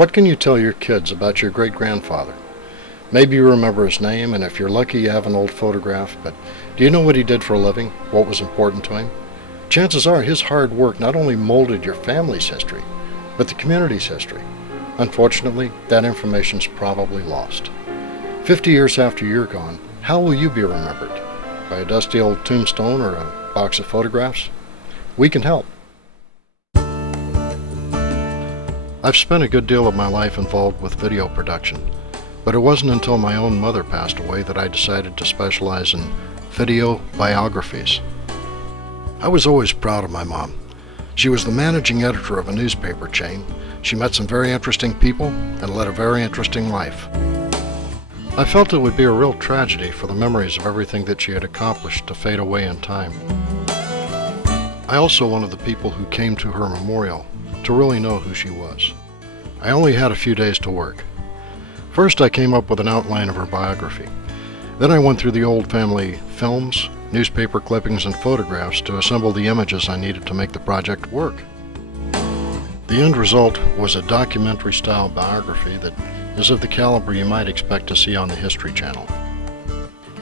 What can you tell your kids about your great-grandfather? Maybe you remember his name, and if you're lucky you have an old photograph, but do you know what he did for a living? What was important to him? Chances are his hard work not only molded your family's history, but the community's history. Unfortunately, that information's probably lost. 50 years after you're gone, how will you be remembered? By a dusty old tombstone or a box of photographs? We can help. I've spent a good deal of my life involved with video production, but it wasn't until my own mother passed away that I decided to specialize in video biographies. I was always proud of my mom. She was the managing editor of a newspaper chain. She met some very interesting people and led a very interesting life. I felt it would be a real tragedy for the memories of everything that she had accomplished to fade away in time. I also wanted the people who came to her memorial to really know who she was. I only had a few days to work. First, I came up with an outline of her biography. Then I went through the old family films, newspaper clippings, and photographs to assemble the images I needed to make the project work. The end result was a documentary-style biography that is of the caliber you might expect to see on the History Channel.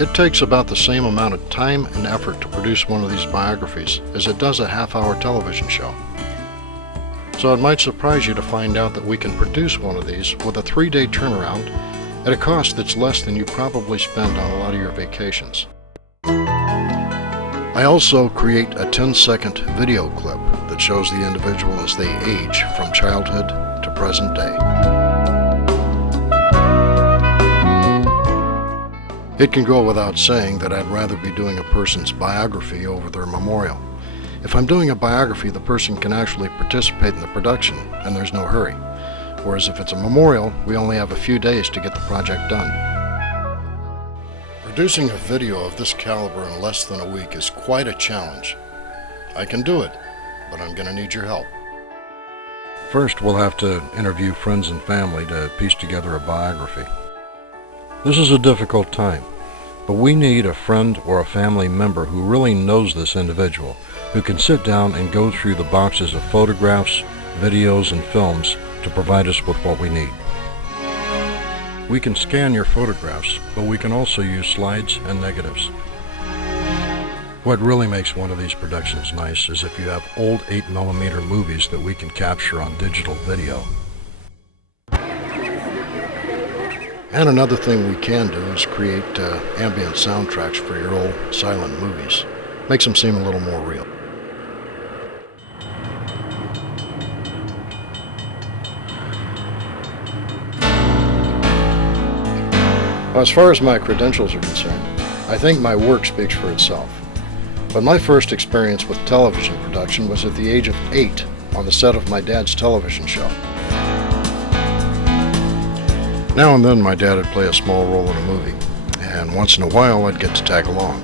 It takes about the same amount of time and effort to produce one of these biographies as it does a half-hour television show. So it might surprise you to find out that we can produce one of these with a 3-day turnaround at a cost that's less than you probably spend on a lot of your vacations. I also create a 10-second video clip that shows the individual as they age from childhood to present day. It can go without saying that I'd rather be doing a person's biography over their memorial. If I'm doing a biography, the person can actually participate in the production, and there's no hurry. Whereas if it's a memorial, we only have a few days to get the project done. Producing a video of this caliber in less than a week is quite a challenge. I can do it, but I'm going to need your help. First, we'll have to interview friends and family to piece together a biography. This is a difficult time, but we need a friend or a family member who really knows this individual, who can sit down and go through the boxes of photographs, videos, and films to provide us with what we need. We can scan your photographs, but we can also use slides and negatives. What really makes one of these productions nice is if you have old 8mm movies that we can capture on digital video. And another thing we can do is create ambient soundtracks for your old silent movies. Makes them seem a little more real. As far as my credentials are concerned, I think my work speaks for itself. But my first experience with television production was at the age of 8 on the set of my dad's television show. Now and then my dad would play a small role in a movie, and once in a while I'd get to tag along.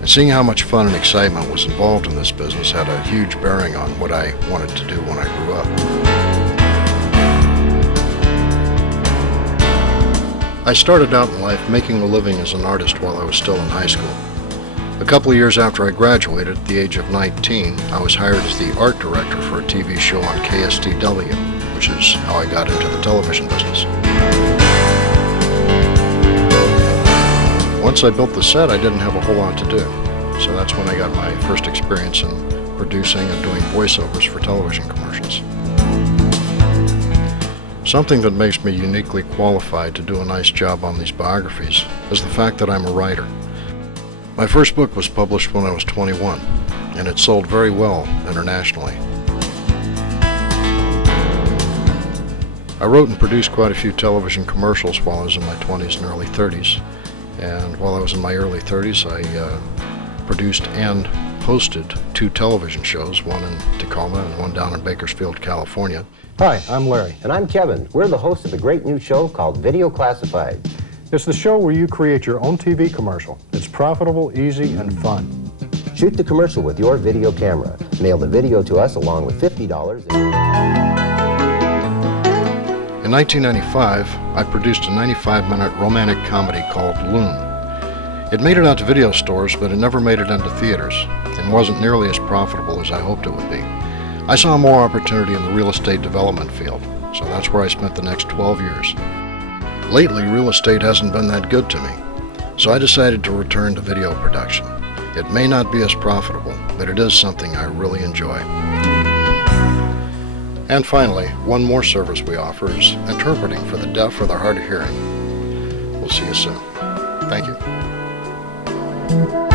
And seeing how much fun and excitement was involved in this business had a huge bearing on what I wanted to do when I grew up. I started out in life making a living as an artist while I was still in high school. A couple of years after I graduated, at the age of 19, I was hired as the art director for a TV show on KSTW, which is how I got into the television business. Once I built the set, I didn't have a whole lot to do, so that's when I got my first experience in producing and doing voiceovers for television commercials. Something that makes me uniquely qualified to do a nice job on these biographies is the fact that I'm a writer. My first book was published when I was 21, and it sold very well internationally. I wrote and produced quite a few television commercials while I was in my 20s and early 30s, and while I was in my early 30s, I produced and hosted 2 television shows, one in Tacoma and one down in Bakersfield, California. Hi, I'm Larry. And I'm Kevin. We're the hosts of a great new show called Video Classified. It's the show where you create your own TV commercial. It's profitable, easy, and fun. Shoot the commercial with your video camera. Mail the video to us along with $50. In 1995, I produced a 95-minute romantic comedy called Loon. It made it out to video stores, but it never made it into theaters, and wasn't nearly as profitable as I hoped it would be. I saw more opportunity in the real estate development field. so that's where I spent the next 12 years. Lately, real estate hasn't been that good to me, so I decided to return to video production. It may not be as profitable, but it is something I really enjoy. And finally, one more service we offer is interpreting for the deaf or the hard of hearing. We'll see you soon. Thank you.